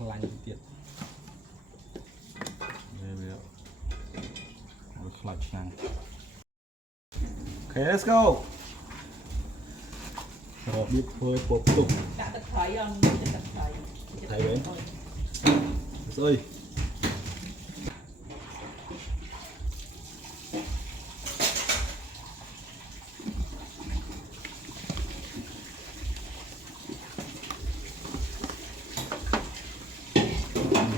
lạnh tiệt về clutch ngang. Okay, let's go. Rồi biết thôi bột tục. Đã tập thấy không? Tập thấy. Thấy đấy. Rồi.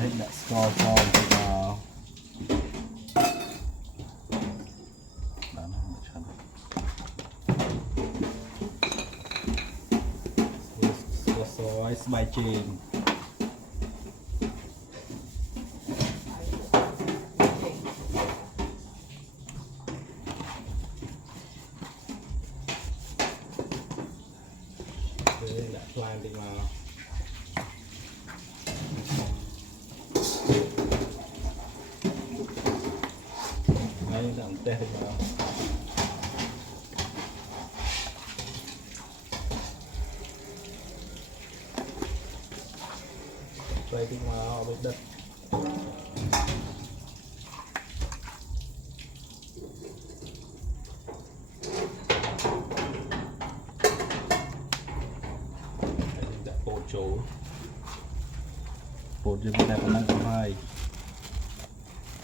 Hình đã score vào. Slice by chain. Đây đã plan đi vào. Đây đã test đi vào. Đây đi vào bên đất. Chỗ bột cho bên này còn đang có hai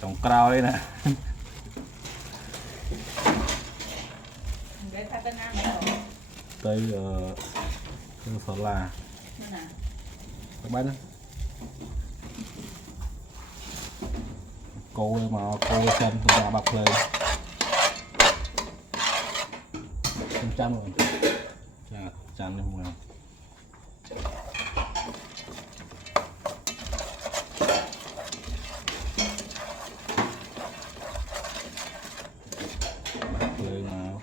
trồng cao đây nè. Tới phở là các bạn ơi cô mà cô xem tụi ta bạc lời 100 rồi chán lên ngoài bạc lời nào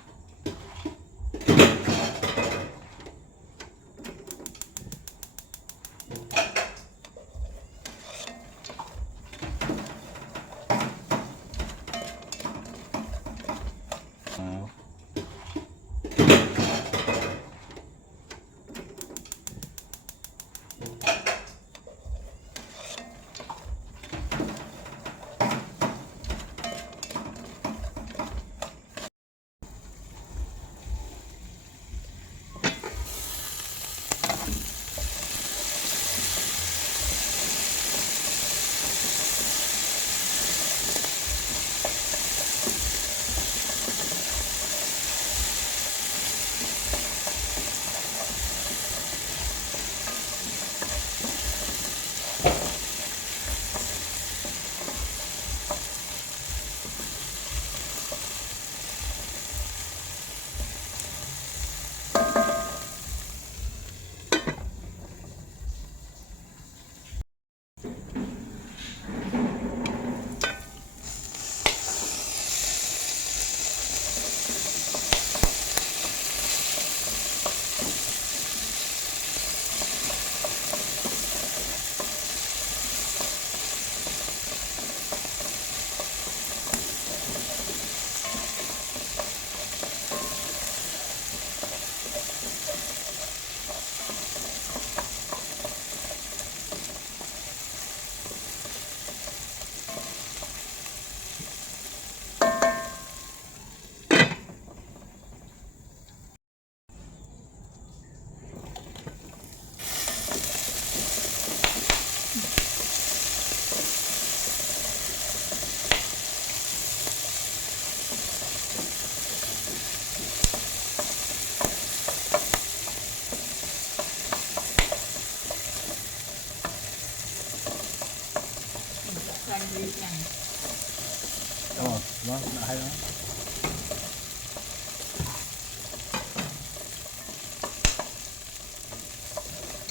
đó đã hay đó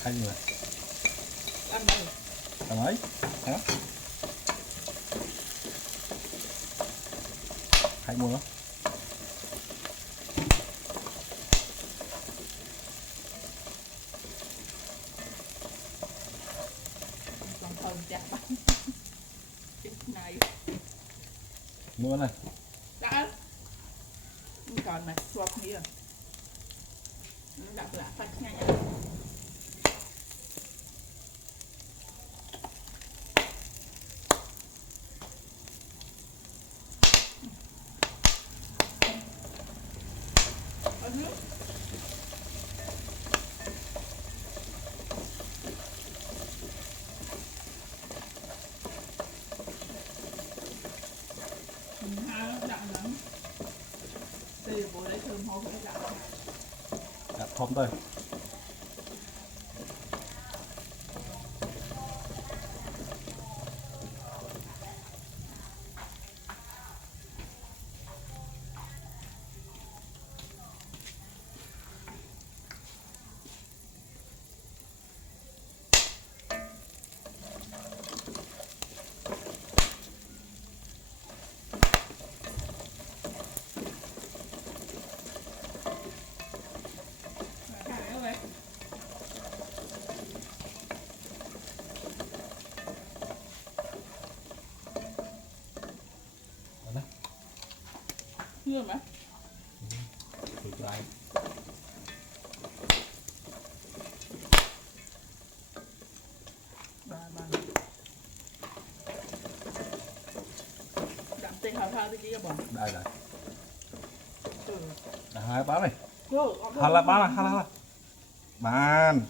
hay người làm ấy hả hay mua đó mua này đã còn này chuột nghĩa đặt lại phanh nhanh thom thôi Chưa mà. thử lại Bà đậm tiền hào thao tới kia bọn. đây đây Ừ. hai bán này Rồi, hala bán hala bán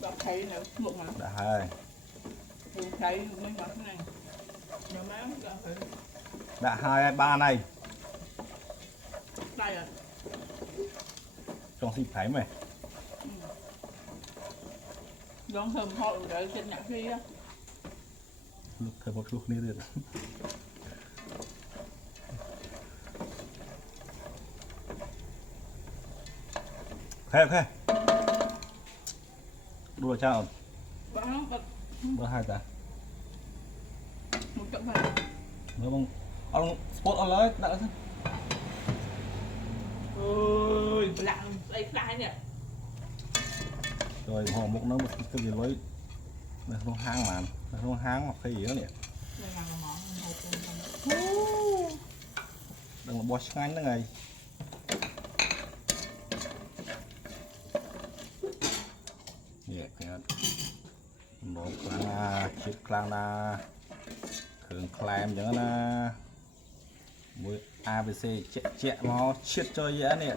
đọc thấy nữa, một mà. đã hai Được thấy mấy ngọt thế này. Nhiều má đọc thấy. đã hai ba này Đây rồi. trong xịp thấy mày Giòn thơm họ để trên nhạc khi á. lúc thời một lúc nữa được ok đua chào Bạn nó bật bữa hai ta một trận này. nếu bằng ông sport on lấy đã thôi Ôi, lặng đây fly nè. rồi họ một nó một cái gì lấy nó hang mà nó hang mà cái gì đó nè Đây là món hộp luôn. đừng là boss ngay đó ngày nhẹ cái nó clang chip clang na thường climb chẳng na mũi abc chạy chạy nó chết chơi dễ nè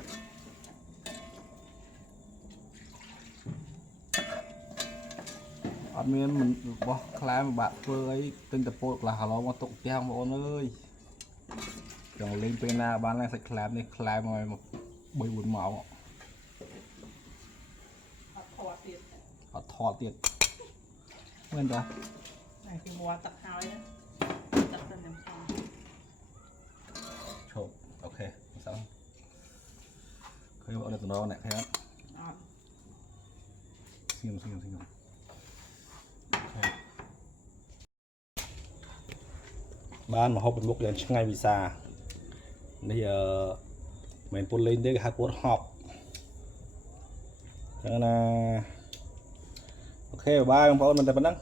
admin mình bỏ climb bạn vừa ấy tinh tập bộ là hello mà tụng theo mọi ơi chẳng lên bên na bán lại sạch climb này climb rồi một bơi buồn máu Thọt tiền. họ thọ tiền nguyên đó Này thì mua tật hào ấy. Tật tên làm sao. chụp ok sao khơi bỏ được từ đó này thấy không Đó. xin ban mà hộp một lần ngay vì xa bây giờ mình pull lên để hai pull họp cho nên là ok bye ông bảo mình tập vấn đăng